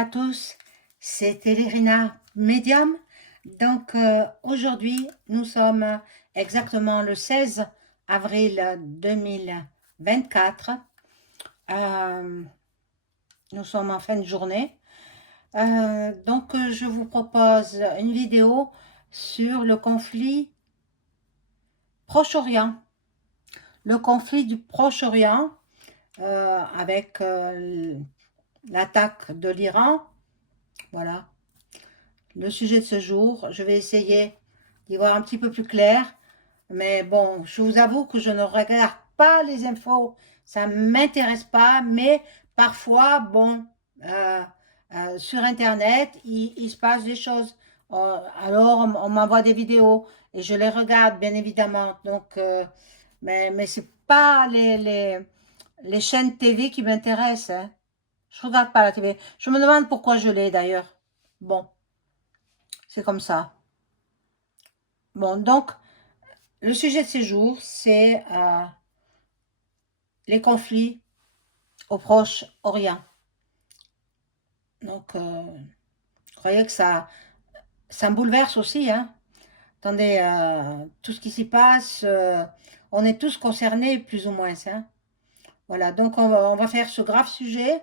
à tous, c'est Télérina Medium. Donc aujourd'hui, nous sommes exactement le 16 avril 2024. Euh, Nous sommes en fin de journée. Je vous propose une vidéo sur le conflit Proche-Orient. Le conflit du Proche-Orient avec l'attaque de l'Iran. Voilà. Le sujet de ce jour, je vais essayer d'y voir un petit peu plus clair. Mais bon, je vous avoue que je ne regarde pas les infos. Ça ne m'intéresse pas. Mais parfois, bon, euh, sur Internet, il se passe des choses. Alors, on m'envoie des vidéos et je les regarde, bien évidemment. Donc, mais ce n'est pas les chaînes TV qui m'intéressent, hein. Je ne regarde pas la TV. Je me demande pourquoi je l'ai d'ailleurs. Bon, c'est comme ça. Bon, donc, le sujet de ces jours, c'est les conflits au Proche-Orient. Donc, je croyais que ça me bouleverse aussi, hein. Attendez, tout ce qui s'y passe, on est tous concernés, plus ou moins, hein. Voilà, donc on va faire ce grave sujet.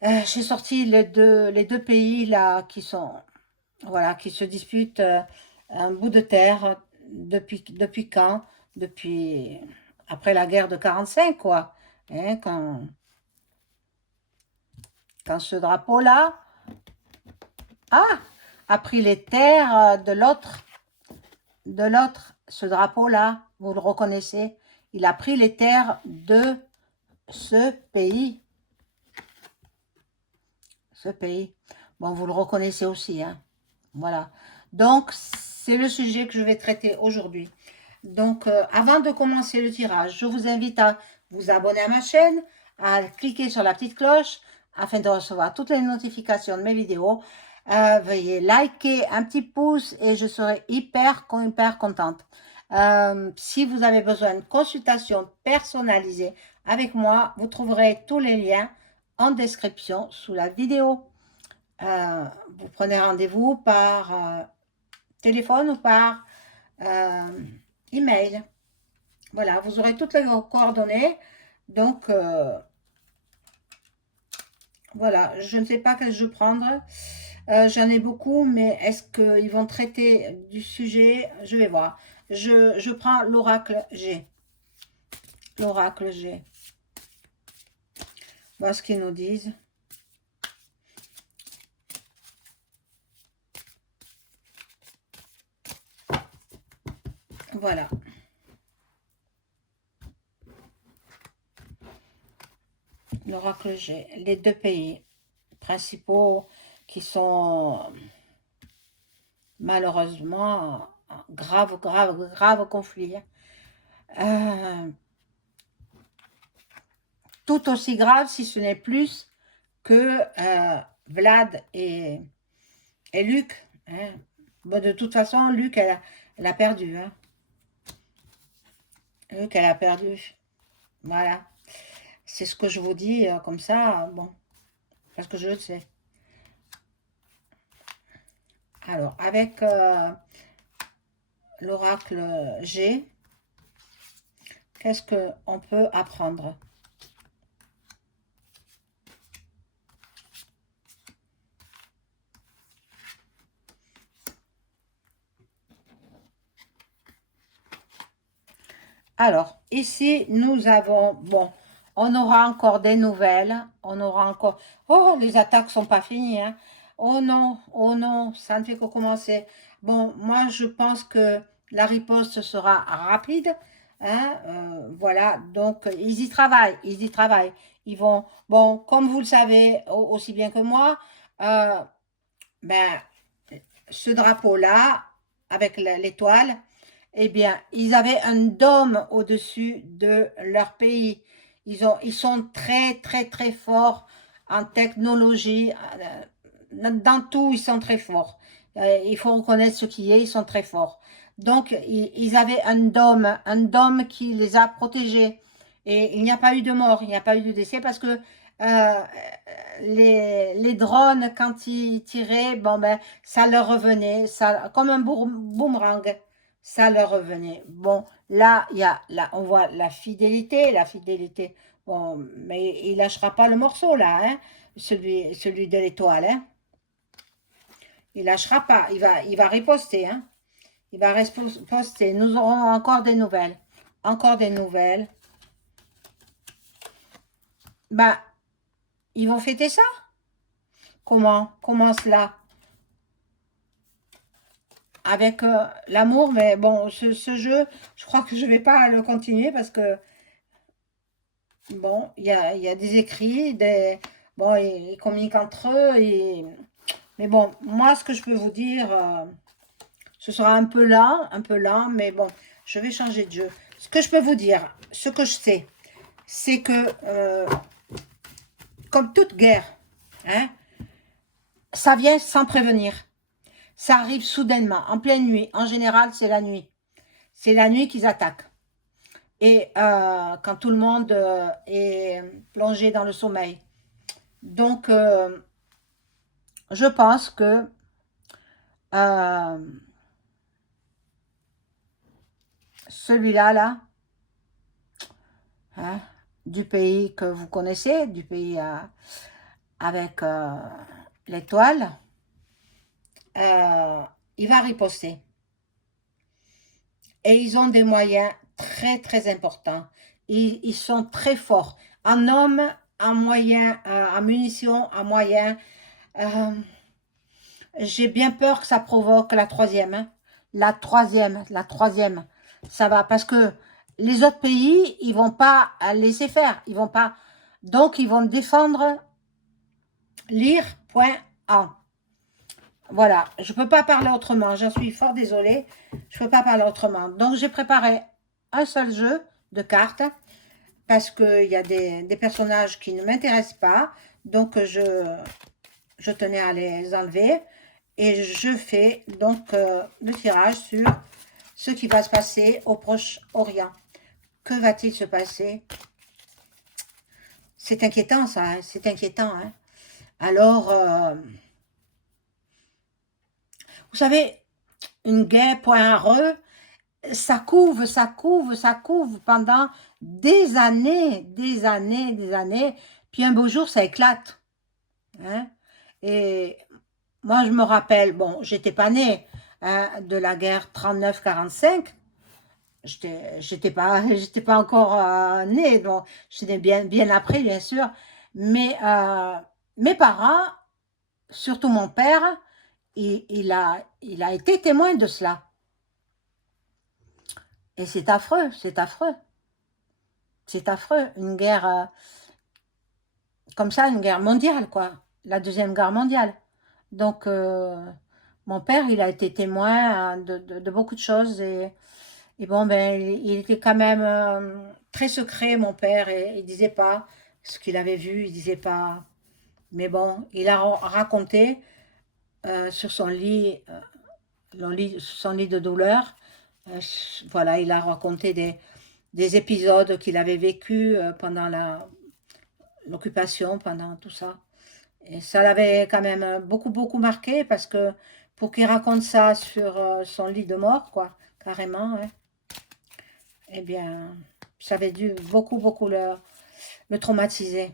J'ai sorti les deux pays là qui sont, voilà, qui se disputent un bout de terre depuis quand? Depuis après la guerre de 45, quoi. Hein, quand ce drapeau-là a pris les terres de l'autre, ce drapeau-là, vous le reconnaissez, il a pris les terres de ce pays. Ce pays. Bon, vous le reconnaissez aussi, hein. Voilà. Donc, c'est le sujet que je vais traiter aujourd'hui. Donc, avant de commencer le tirage, je vous invite à vous abonner à ma chaîne, à cliquer sur la petite cloche afin de recevoir toutes les notifications de mes vidéos. Veuillez liker, un petit pouce et je serai hyper contente. Si vous avez besoin de consultation personnalisée avec moi, vous trouverez tous les liens en description sous la vidéo. Vous prenez rendez-vous par téléphone ou par email. Voilà, vous aurez toutes les coordonnées. Donc, voilà, je ne sais pas quel jeu prendre. J'en ai beaucoup, mais est-ce qu'ils vont traiter du sujet? Je vais voir. Je prends l'oracle G. L'oracle G. Voir ce qu'ils nous disent. Voilà. L'oracle G. Les deux pays principaux qui sont malheureusement grave conflit. Tout aussi grave, si ce n'est plus, que Vlad et Luc. Hein. Bon, de toute façon, Luc, elle a perdu. Hein. Luc, elle a perdu. Voilà. C'est ce que je vous dis comme ça, bon, parce que je le sais. Alors, avec l'oracle G, qu'est-ce qu'on peut apprendre? Alors, ici, nous avons, bon, on aura encore des nouvelles, on aura encore, oh, les attaques sont pas finies, hein. Oh non, ça ne fait que commencer. Bon, moi, je pense que la riposte sera rapide, hein, voilà, donc, ils y travaillent, ils y travaillent. Ils vont, bon, comme vous le savez aussi bien que moi, ben, ce drapeau-là, avec l'étoile, eh bien, ils avaient un dôme au-dessus de leur pays. Ils sont très forts en technologie. Dans tout, ils sont très forts. Il faut reconnaître ce qui est, ils sont très forts. Donc, ils avaient un dôme qui les a protégés. Et il n'y a pas eu de mort, il n'y a pas eu de décès parce que les drones, quand ils tiraient, bon ben, ça leur revenait, ça, comme un boomerang, ça leur revenait. Bon, là, là, on voit la fidélité. Bon, mais il lâchera pas le morceau là, hein, celui de l'étoile, hein. Il lâchera pas, il va riposter, hein. Il va riposter. Nous aurons encore des nouvelles. Encore des nouvelles. Bah, ils vont fêter ça? Comment? Comment cela? Avec l'amour, mais bon, ce jeu, je crois que je vais pas le continuer parce que, bon, il y a des écrits, bon, ils communiquent entre eux, mais bon, moi, ce que je peux vous dire, ce sera un peu lent, mais bon, je vais changer de jeu. Ce que je peux vous dire, ce que je sais, c'est que, comme toute guerre, hein, ça vient sans prévenir. Ça arrive soudainement, en pleine nuit. En général, c'est la nuit. C'est la nuit qu'ils attaquent. Et quand tout le monde est plongé dans le sommeil. Donc, je pense que euh, celui-là, là, hein, du pays que vous connaissez, du pays avec l'étoile, il va riposter. Et ils ont des moyens très, très importants. Ils sont très forts. En hommes, en moyens, en munitions, en moyens. Euh, j'ai bien peur que ça provoque la troisième, hein. La troisième. Ça va, parce que les autres pays, ils vont pas laisser faire. Ils vont pas. Donc, ils vont défendre lire.en. Voilà, je peux pas parler autrement. J'en suis fort désolée. Je peux pas parler autrement. Donc, j'ai préparé un seul jeu de cartes parce qu'il y a des personnages qui ne m'intéressent pas. Donc, je tenais à les enlever. Et je fais donc le tirage sur ce qui va se passer au Proche-Orient. Que va-t-il se passer? C'est inquiétant ça, hein, c'est inquiétant, hein. Alors, vous savez, une guerre.re, ça couve, ça couve, ça couve pendant des années, des années, des années. Puis un beau jour, ça éclate, hein. Et moi, je me rappelle, bon, j'étais pas née, hein, de la guerre 39-45. J'étais pas encore née, donc j'étais bien, bien après, bien sûr. Mais mes parents, surtout mon père, il a été témoin de cela. Et c'est affreux, c'est affreux, c'est affreux. Une guerre comme ça, une guerre mondiale, quoi. La Deuxième Guerre mondiale. Donc, mon père, il a été témoin hein, de beaucoup de choses. Et bon, ben, il était quand même très secret, mon père, et il disait pas ce qu'il avait vu, il disait pas. Mais bon, il a raconté sur son lit de douleur. euh, voilà, il a raconté des épisodes qu'il avait vécu pendant l'occupation, pendant tout ça. Et ça l'avait quand même beaucoup, beaucoup marqué parce que pour qu'il raconte ça sur son lit de mort, quoi, carrément, ouais, eh bien, ça avait dû beaucoup, beaucoup le traumatiser.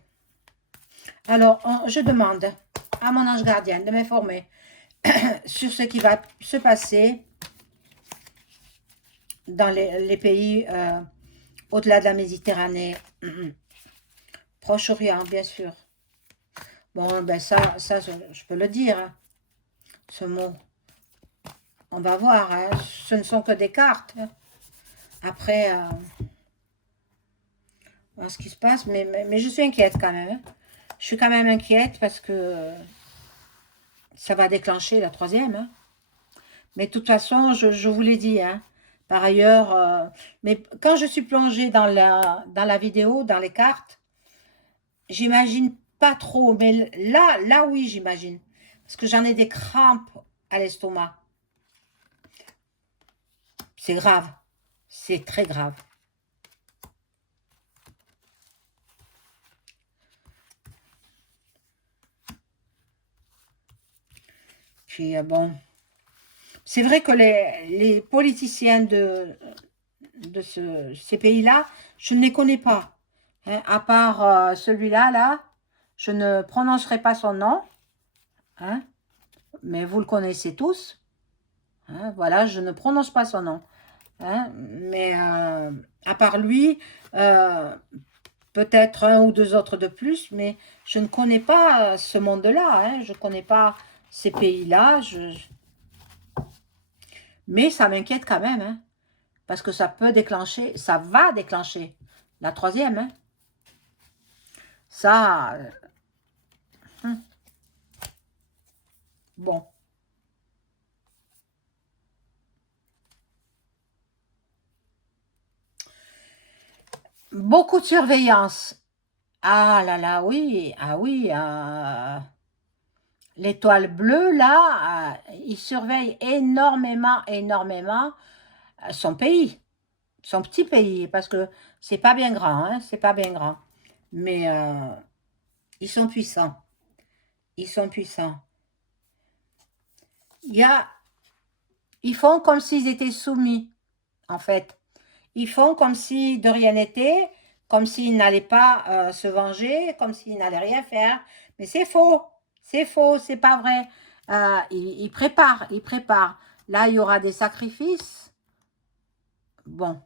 Alors, je demande à mon ange gardien de m'informer sur ce qui va se passer dans les pays au-delà de la Méditerranée. Proche-Orient, bien sûr. Bon, ben ça je peux le dire, hein, ce mot. On va voir, hein. Ce ne sont que des cartes. Après, voir ce qui se passe, mais je suis inquiète quand même, hein. Je suis quand même inquiète parce que ça va déclencher la troisième, hein. Mais de toute façon, je vous l'ai dit, hein. Par ailleurs, mais quand je suis plongée dans la vidéo, dans les cartes, j'imagine pas trop. Mais là oui, j'imagine. Parce que j'en ai des crampes à l'estomac. C'est grave. C'est très grave. Puis, bon, c'est vrai que les politiciens de ces pays-là, je ne les connais pas. Hein, à part celui-là, là, je ne prononcerai pas son nom, hein, mais vous le connaissez tous. Hein, voilà, je ne prononce pas son nom. Hein, mais à part lui, euh, peut-être un ou deux autres de plus, mais je ne connais pas ce monde-là. Hein, je ne connais pas ces pays-là. Mais ça m'inquiète quand même, hein, parce que ça peut déclencher, ça va déclencher la troisième. Hein. Ça, bon. Beaucoup de surveillance. Ah là là, oui, ah oui, l'étoile bleue, là, il surveille énormément, énormément son pays, son petit pays, parce que c'est pas bien grand, hein, c'est pas bien grand. Mais ils sont puissants, ils sont puissants. Il y a, ils font comme s'ils étaient soumis, en fait. Ils font comme si de rien n'était, comme s'ils n'allaient pas se venger, comme s'ils n'allaient rien faire. Mais c'est faux, c'est pas vrai. Ils préparent, ils préparent. Là, il y aura des sacrifices. Bon,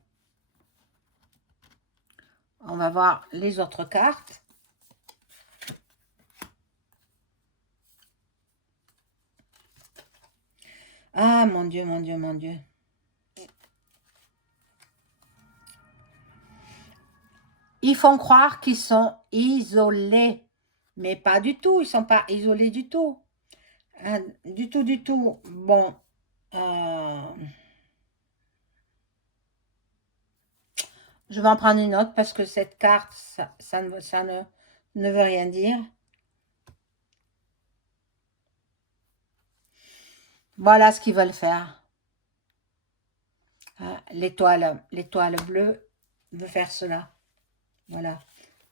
on va voir les autres cartes. Ah, mon Dieu, mon Dieu, mon Dieu. Ils font croire qu'ils sont isolés. Mais pas du tout, ils sont pas isolés du tout. Du tout, du tout. Bon, euh, je vais en prendre une autre parce que cette carte, ça ne veut rien dire. Voilà ce qu'ils veulent faire. Hein, l'étoile bleue veut faire cela. Voilà.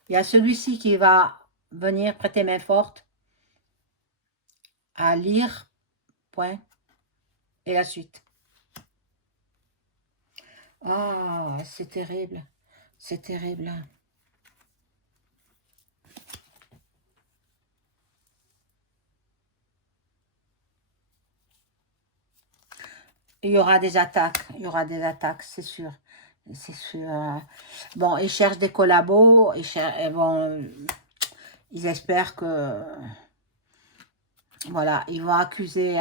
Il y a celui-ci qui va venir prêter main forte à lire, point, et la suite. Ah, c'est terrible. C'est terrible. Il y aura des attaques. Il y aura des attaques, c'est sûr. C'est sûr. Bon, ils cherchent des collabos. Bon, ils espèrent que... Voilà, ils vont accuser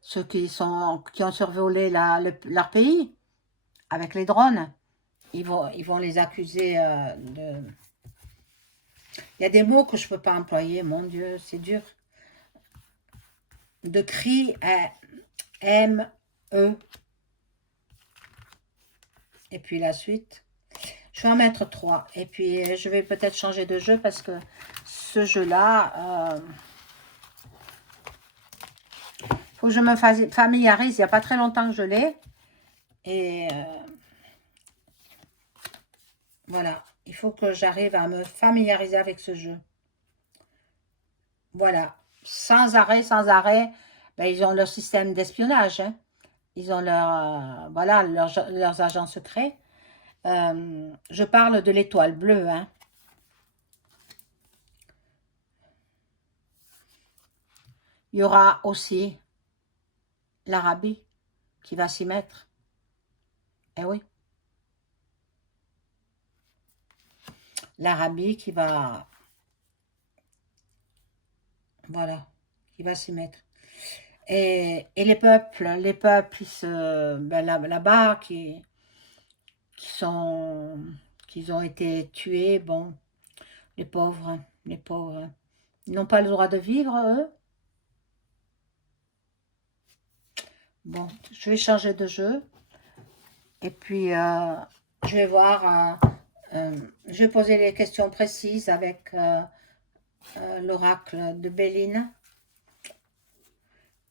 ceux qui ont survolé leur pays avec les drones. Ils vont les accuser de... Il y a des mots que je ne peux pas employer, mon Dieu, c'est dur. De cri, M-E. Et puis la suite. Je vais en mettre 3. Et puis je vais peut-être changer de jeu parce que ce jeu-là, faut que je me familiarise. Il n'y a pas très longtemps que je l'ai. Et voilà. Il faut que j'arrive à me familiariser avec ce jeu. Voilà. Sans arrêt, sans arrêt. Ben, ils ont leur système d'espionnage. Hein. Ils ont voilà, leurs agents secrets. Je parle de l'étoile bleue. Hein. Il y aura aussi l'Arabie qui va s'y mettre. Eh oui. L'Arabie qui va... Voilà. Qui va s'y mettre. Et les peuples, ils ben là-bas, qui ont été tués, bon, les pauvres, les pauvres. Ils n'ont pas le droit de vivre, eux. Bon, je vais changer de jeu. Et puis, je vais voir, je vais poser les questions précises avec l'oracle de Béline.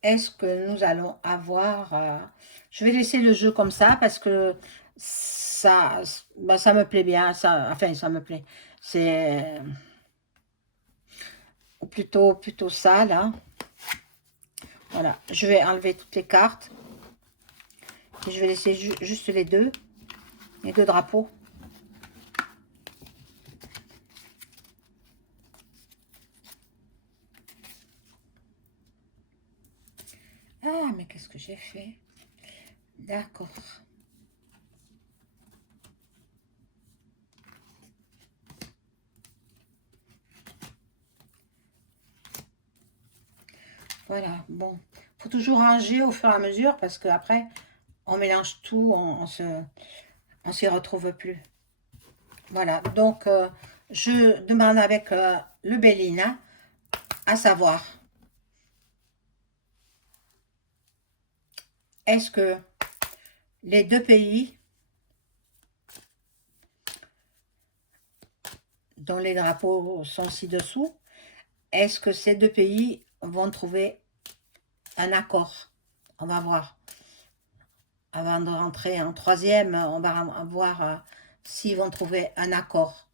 Est-ce que nous allons avoir... je vais laisser le jeu comme ça parce que ben, ça me plaît bien. Enfin, ça me plaît. C'est... ou plutôt ça, là. Voilà, je vais enlever toutes les cartes. Et je vais laisser juste les deux drapeaux. Ah, mais qu'est-ce que j'ai fait? D'accord. Voilà, bon. Faut toujours ranger au fur et à mesure parce qu'après, on mélange tout, on s'y retrouve plus. Voilà, donc je demande avec le Bélina, à savoir, est-ce que les deux pays dont les drapeaux sont ci-dessous, est-ce que ces deux pays vont trouver un accord? On va voir. Avant de rentrer en troisième, on va voir s'ils vont trouver un accord.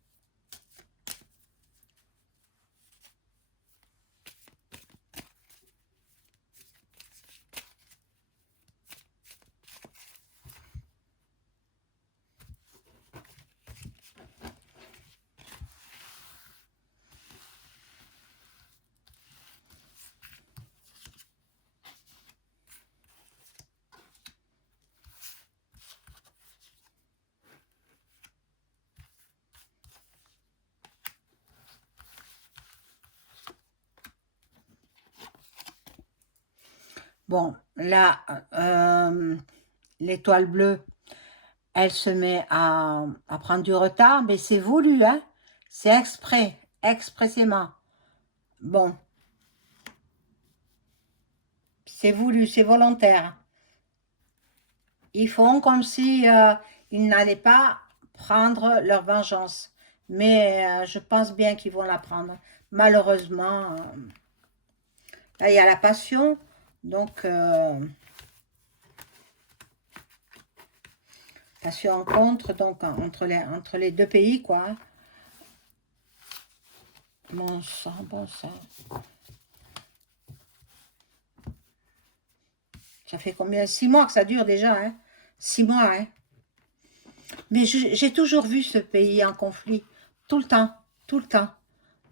Bon, là, l'étoile bleue, elle se met à prendre du retard, mais c'est voulu, hein? C'est exprès, expressément. Bon, c'est voulu, c'est volontaire. Ils font comme si ils n'allaient pas prendre leur vengeance. Mais je pense bien qu'ils vont la prendre. Malheureusement, là, il y a la passion. Donc, passion contre, donc entre les deux pays, quoi. Bon sang, bon sang. Ça fait combien? 6 mois que ça dure déjà, hein? 6 mois, hein? Mais j'ai toujours vu ce pays en conflit. Tout le temps, tout le temps,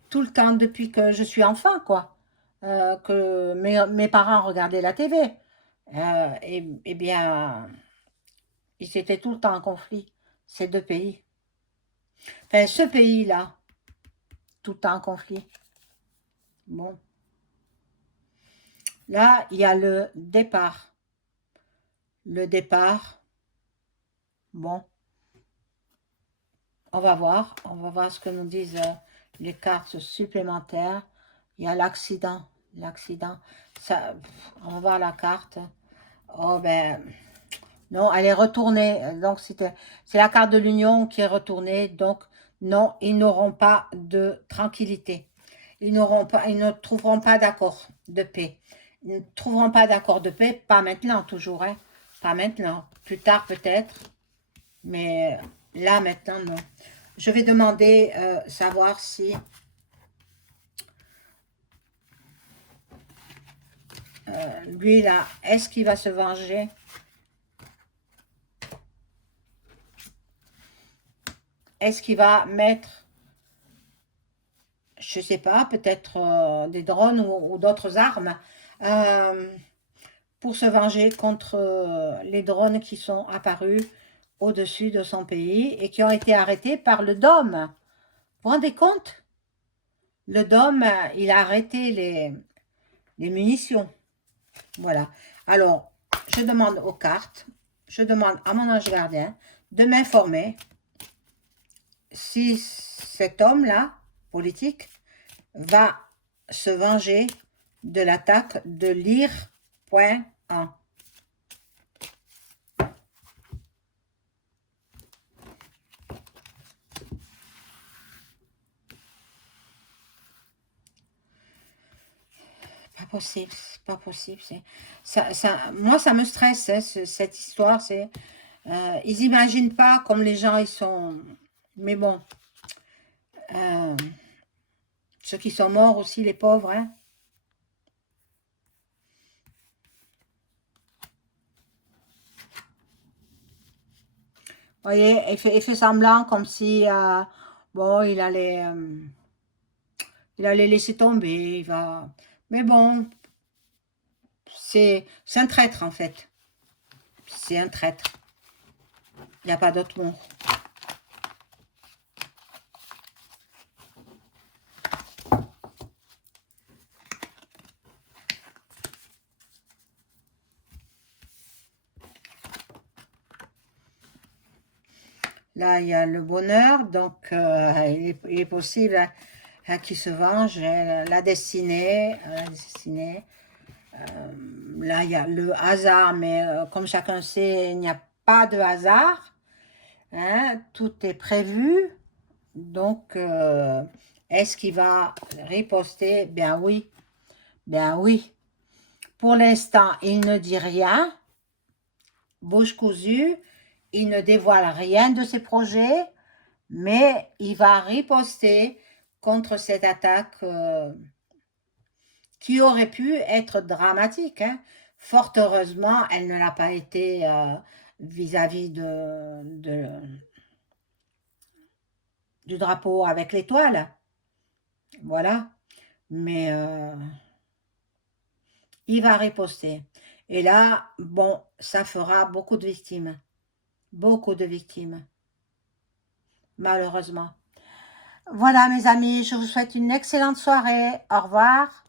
tout le temps, depuis que je suis enfant, quoi. Que mes parents regardaient la TV. Eh bien, ils étaient tout le temps en conflit, ces deux pays. Enfin, ce pays-là, tout le temps en conflit. Bon. Là, il y a le départ. Le départ, bon, on va voir ce que nous disent les cartes supplémentaires. Il y a l'accident, ça, on va voir la carte. Oh ben, non, elle est retournée, donc c'est la carte de l'union qui est retournée, donc non, ils n'auront pas de tranquillité. Ils ne trouveront pas d'accord de paix. Ils ne trouveront pas d'accord de paix, pas maintenant toujours, hein. Pas maintenant, plus tard peut-être, mais là maintenant non. Je vais demander savoir si lui là, est-ce qu'il va se venger? Est-ce qu'il va mettre, je sais pas, peut-être des drones ou d'autres armes euh, pour se venger contre les drones qui sont apparus au-dessus de son pays et qui ont été arrêtés par le DOM. Vous vous rendez compte? Le DOM, il a arrêté les munitions. Voilà. Alors, je demande aux cartes, je demande à mon ange gardien de m'informer si cet homme-là, politique, va se venger de l'attaque de lire.1. Pas possible, c'est pas possible. Moi, ça me stresse, hein, cette histoire. Ils imaginent pas comme les gens, ils sont... Mais bon, Ceux qui sont morts aussi, les pauvres, hein. Vous voyez, il fait semblant comme si, bon, il allait laisser tomber, il va... Mais bon, c'est un traître, en fait. C'est un traître. Il n'y a pas d'autre mot. Là, il y a le bonheur, donc il est possible qu'il se venge. La destinée, là, il y a le hasard, mais comme chacun sait, il n'y a pas de hasard. Hein, tout est prévu. Donc, est-ce qu'il va riposter? Bien oui, bien oui. Pour l'instant, il ne dit rien, bouche cousue, il ne dévoile rien de ses projets, mais il va riposter contre cette attaque qui aurait pu être dramatique. Hein. Fort heureusement, elle ne l'a pas été vis-à-vis du drapeau avec l'étoile. Voilà. Mais il va riposter. Et là, bon, ça fera beaucoup de victimes. Beaucoup de victimes. Malheureusement. Voilà mes amis, je vous souhaite une excellente soirée. Au revoir.